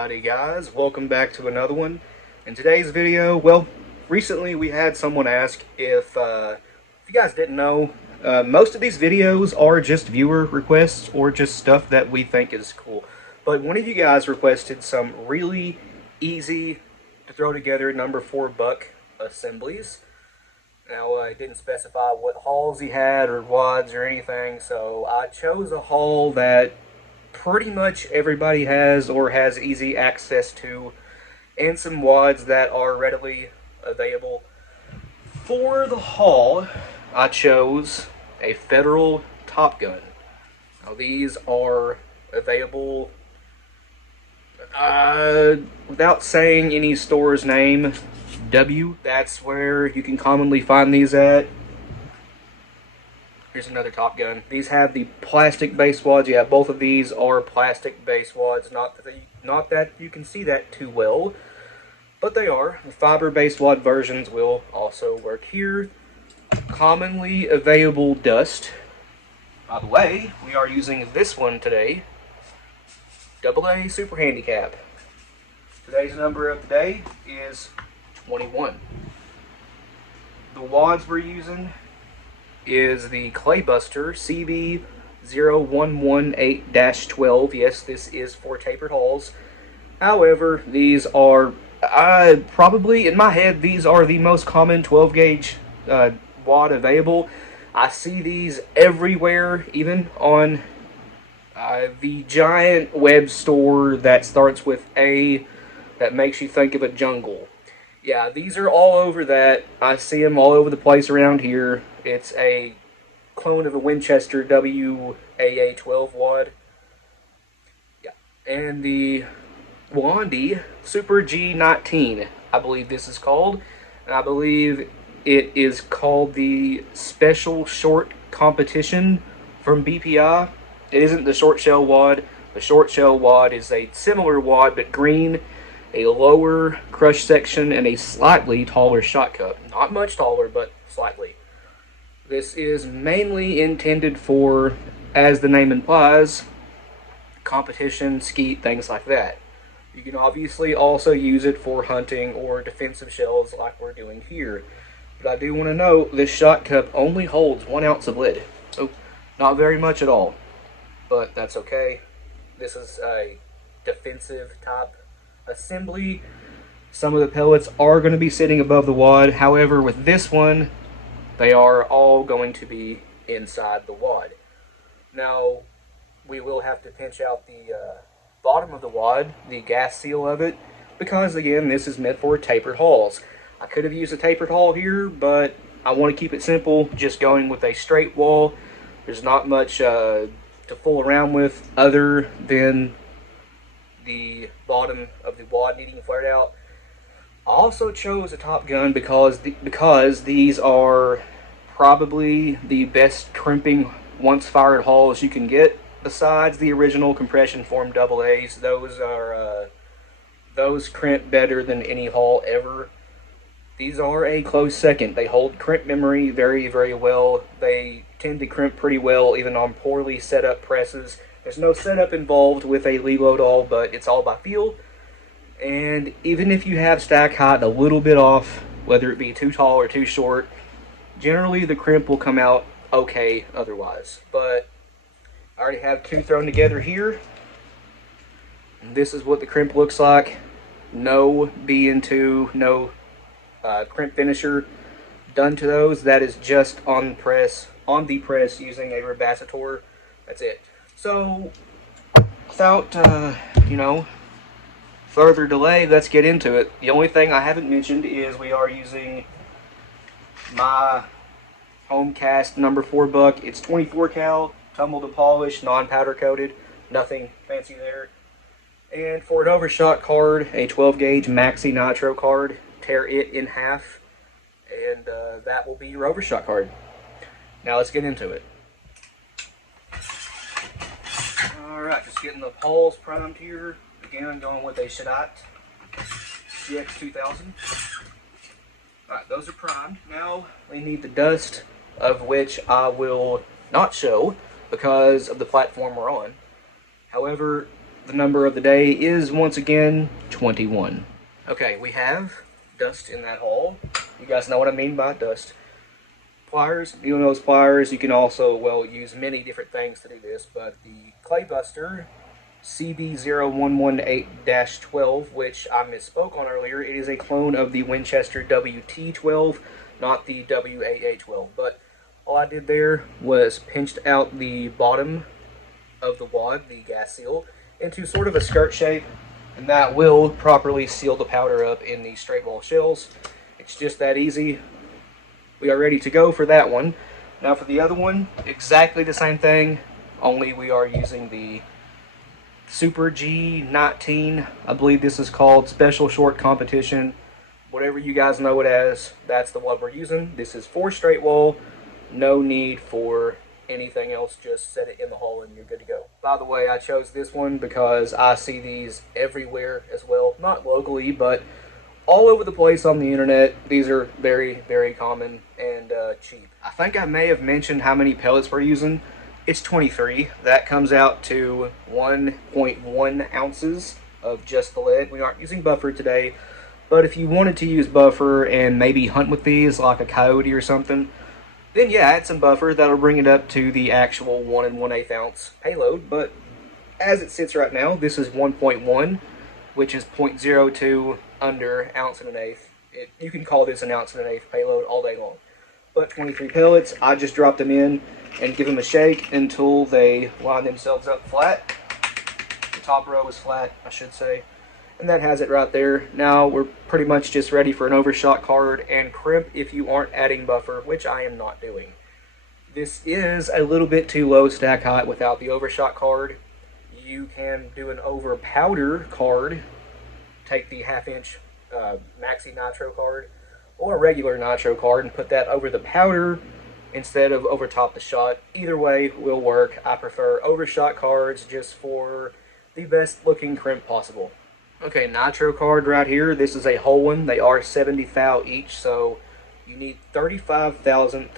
Howdy guys, welcome back to another one. In today's video, well, recently we had someone ask if you guys didn't know, most of these videos are just viewer requests or just stuff that we think is cool. But one of you guys requested some really easy to throw together number 4 buck assemblies. Now, it didn't specify what hauls he had or wads or anything, so I chose a haul that pretty much everybody has or has easy access to, and some wads that are readily available. For the haul, I chose a Federal Top Gun. Now, these are available, without saying any store's name, that's where you can commonly find these at. Here's another Top Gun. These have the plastic base wads. Yeah, both of these are plastic base wads. Not that you can see that too well, but they are. The fiber base wad versions will also work here. Commonly available dust. By the way, we are using this one today. AA Super Handicap. Today's number of the day is 21. The wads we're using is the Claybuster CB0118-12. Yes, this is for tapered hauls. However, these are, probably, in my head, these are the most common 12 gauge wad available. I see these everywhere, even on the giant web store that starts with A, that makes you think of a jungle. Yeah, these are all over that. I see them all over the place around here. It's a clone of a Winchester WAA-12 wad. Yeah, and the Wandy Super G19, I believe this is called. And I believe it is called the Special Short Competition from BPI. It isn't the short shell wad. The short shell wad is a similar wad, but green, a lower crush section, and a slightly taller shot cup. Not much taller, but slightly. This is mainly intended for, as the name implies, competition, skeet, things like that. You can obviously also use it for hunting or defensive shells like we're doing here. But I do want to note, this shot cup only holds 1 ounce of lead. So, not very much at all. But that's okay. This is a defensive type assembly. Some of the pellets are going to be sitting above the wad. However, with this one, they are all going to be inside the wad. Now, we will have to pinch out the bottom of the wad, the gas seal of it, because again, this is meant for tapered hauls. I could have used a tapered haul here, but I want to keep it simple, just going with a straight wall. There's not much to fool around with other than the bottom of the wad needing flared out. I also chose a Top Gun because these are probably the best crimping once fired hauls you can get, besides the original compression form AA's. Those crimp better than any haul ever. These are a close second. They hold crimp memory very, very well. They tend to crimp pretty well even on poorly set up presses. There's no setup involved with a Lelo at all, but it's all by feel. And even if you have stack height a little bit off, whether it be too tall or too short, generally the crimp will come out okay otherwise. But I already have 2 thrown together here. And this is what the crimp looks like. No BN2, no crimp finisher done to those. That is just on the press using a rebacitor. That's it. So, without, further delay, let's get into it. The only thing I haven't mentioned is we are using my home cast number 4 buck. It's 24 cal, tumble to polish, non-powder coated, nothing fancy there. And for an overshot card, a 12 gauge Maxi Nitro card, tear it in half, and that will be your overshot card. Now let's get into it. Alright, just getting the poles primed here. Again, going with a Shadat GX2000. Alright, those are primed. Now we need the dust, of which I will not show because of the platform we're on. However, The number of the day is once again 21. Okay, we have dust in that hole. You guys know what I mean by dust. Pliers, needle nose pliers. You can also, well, use many different things to do this, but the Clay Buster CB0118-12, which I misspoke on earlier, it is a clone of the Winchester WT12, not the WAA12. But all I did there was pinched out the bottom of the wad, the gas seal, into sort of a skirt shape, and that will properly seal the powder up in the straight wall shells. It's just that easy. We are ready to go for that one. Now for the other one, exactly the same thing, only we are using the Super G19. I believe this is called Special Short Competition. Whatever you guys know it as, that's the one we're using. This is for straight wall. No need for anything else. Just set it in the hole and you're good to go. By the way, I chose this one because I see these everywhere as well. Not locally, but all over the place on the internet. These are very, very common and cheap. I think I may have mentioned how many pellets we're using. It's 23. That comes out to 1.1 ounces of just the lead. We aren't using buffer today, but if you wanted to use buffer and maybe hunt with these like a coyote or something, then yeah, add some buffer. That'll bring it up to the actual 1 1/8 ounce payload. But as it sits right now, this is 1.1, which is 0.02 under ounce and an eighth. You can call this an ounce and an eighth payload all day long. But 23 pellets, I just dropped them in and give them a shake until they line themselves up flat. The top row is flat, I should say. And that has it right there. Now we're pretty much just ready for an overshot card and crimp if you aren't adding buffer, which I am not doing. This is a little bit too low stack height without the overshot card. You can do an over powder card. Take the 1/2 inch maxi nitro card or a regular nitro card and put that over the powder instead of over top the shot. Either way will work. I prefer overshot cards just for the best looking crimp possible. Okay, nitro card right here. This is a whole one. They are 70 thou each, so you need 35,000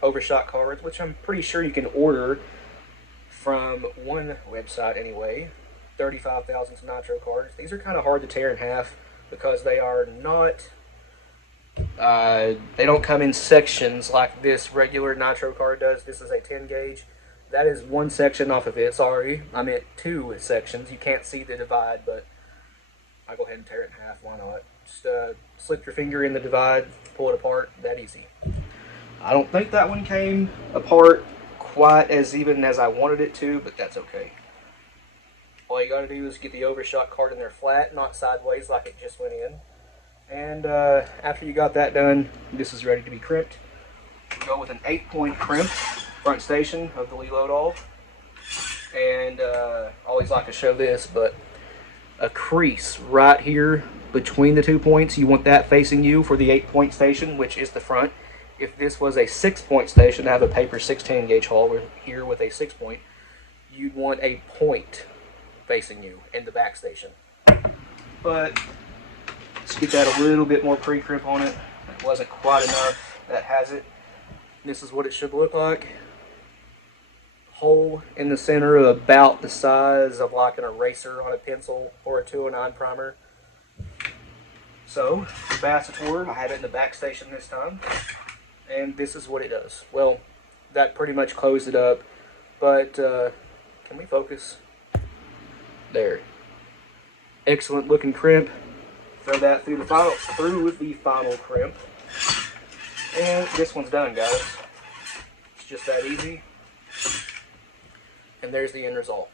overshot cards, which I'm pretty sure you can order from one website anyway. 35,000 nitro cards. These are kind of hard to tear in half because they are not, they don't come in sections like this regular nitro card does. This is a 10 gauge. That is one section off of it. Sorry, I meant 2 sections. You can't see the divide, but I'll go ahead and tear it in half. Why not? Just slip your finger in the divide, pull it apart. That easy. I don't think that one came apart quite as even as I wanted it to, but that's okay. All you gotta do is get the overshot card in there flat, not sideways like it just went in. And after you got that done, this is ready to be crimped. We go with an 8-point crimp, front station of the Leload all. And I always like to show this, but a crease right here between the 2 points. You want that facing you for the 8-point station, which is the front. If this was a 6-point station, I have a paper 16 gauge hull here with a 6-point, you'd want a point facing you in the back station. But let's get that a little bit more pre-crimp on it. It wasn't quite enough. That has it. This is what it should look like. Hole in the center about the size of like an eraser on a pencil or a 209 primer. So, capacitor, I have it in the back station this time. And this is what it does. Well, that pretty much closed it up. But, can we focus? There. Excellent looking crimp. Throw that through the final crimp. And this one's done, guys. It's just that easy. And there's the end result.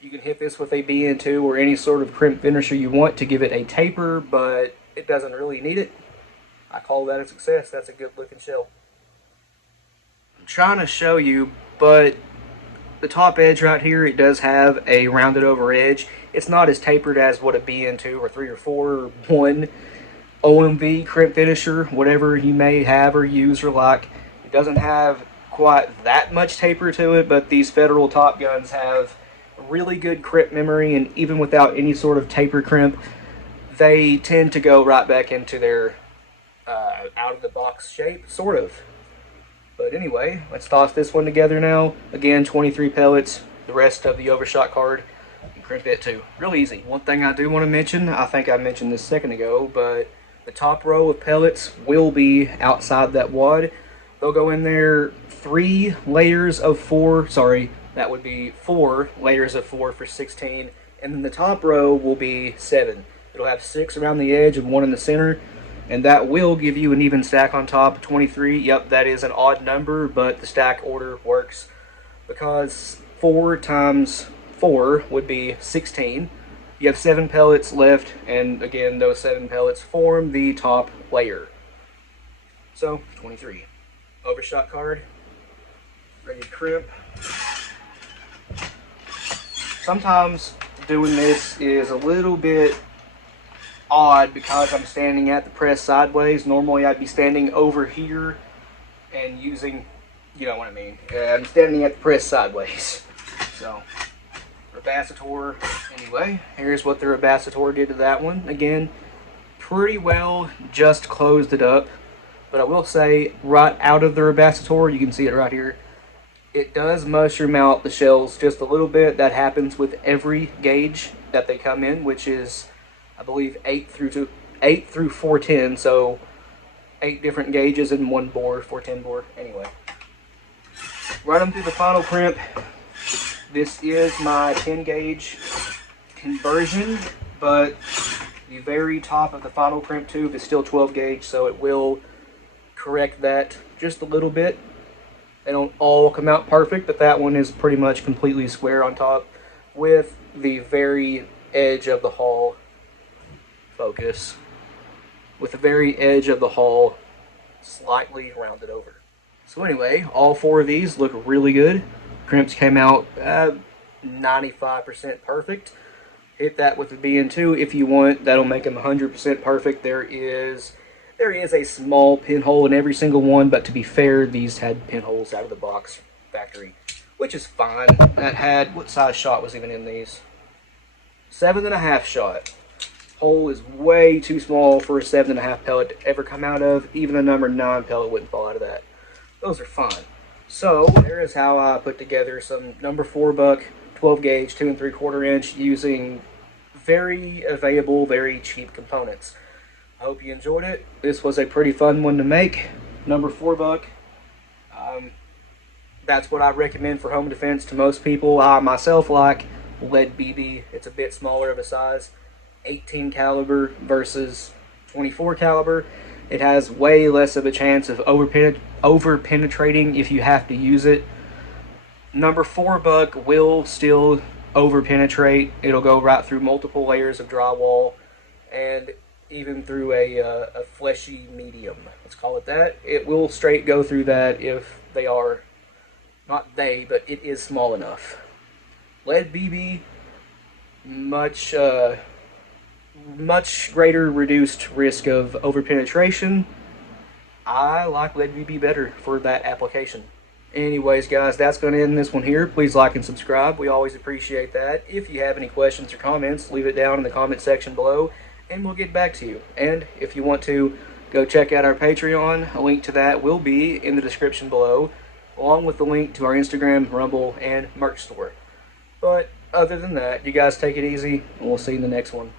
You can hit this with a BN2 or any sort of crimp finisher you want to give it a taper, but it doesn't really need it. I call that a success. That's a good looking shell. I'm trying to show you, but the top edge right here, it does have a rounded over edge. It's not as tapered as what a BN2 or 3 or 4 or 1 OMV crimp finisher, whatever you may have or use or like. It doesn't have quite that much taper to it, but these Federal Top Guns have really good crimp memory, and even without any sort of taper crimp, they tend to go right back into their out of the box shape, sort of. But anyway, let's toss this one together now. Again, 23 pellets, the rest of the overshot card. crimp it too. Real easy. One thing I do want to mention, I think I mentioned this a second ago, but the top row of pellets will be outside that wad. They'll go in there 3 layers of 4, sorry, that would be 4 layers of 4 for 16, and then the top row will be 7. It'll have 6 around the edge and 1 in the center, and that will give you an even stack on top, 23. Yep, that is an odd number, but the stack order works because 4 times 4 would be 16. You have 7 pellets left, and again, those 7 pellets form the top layer. So, 23. Overshot card. Ready to crimp. Sometimes doing this is a little bit odd because I'm standing at the press sideways. Normally I'd be standing over here and using, you know what I mean. I'm standing at the press sideways. So, Rebacitor, anyway, here's what the Rebacitor did to that one. Again, pretty well just closed it up. But I will say, right out of the Rebacitor, you can see it right here, it does mushroom out the shells just a little bit. That happens with every gauge that they come in, which is, I believe, 8 through 410, so 8 different gauges in one bore, 410 bore. Anyway, run them through the final crimp. This is my 10 gauge conversion, but the very top of the final crimp tube is still 12 gauge, so it will correct that just a little bit. They don't all come out perfect, but that one is pretty much completely square on top with the very edge of the hull focus. With the very edge of the hull slightly rounded over. So anyway, all 4 of these look really good. Crimps came out 95% perfect. Hit that with the BN2 if you want. That'll make them 100% perfect. There is a small pinhole in every single one, but to be fair, these had pinholes out of the box factory, which is fine. That had, what size shot was even in these? 7.5 shot. Hole is way too small for a 7.5 pellet to ever come out of. Even a number 9 pellet wouldn't fall out of that. Those are fine. So there is how I put together some number 4 buck 12 gauge 2 3/4 inch using very available, very cheap components. I hope you enjoyed it. This was a pretty fun one to make. Number 4 buck. That's what I recommend for home defense to most people. I myself like lead BB. It's a bit smaller of a size. 18 caliber versus 24 caliber. It has way less of a chance of over penetrating if you have to use it. Number 4 buck will still over penetrate. It'll go right through multiple layers of drywall and even through a fleshy medium. Let's call it that. It will straight go through that if they are, not they, but it is small enough. Lead BB, much greater reduced risk of overpenetration. I like lead BB better for that application. Anyways, guys, that's going to end this one here. Please like and subscribe. We always appreciate that. If you have any questions or comments, leave it down in the comment section below, and we'll get back to you. And if you want to, go check out our Patreon. A link to that will be in the description below, along with the link to our Instagram, Rumble, and merch store. But other than that, you guys take it easy, and we'll see you in the next one.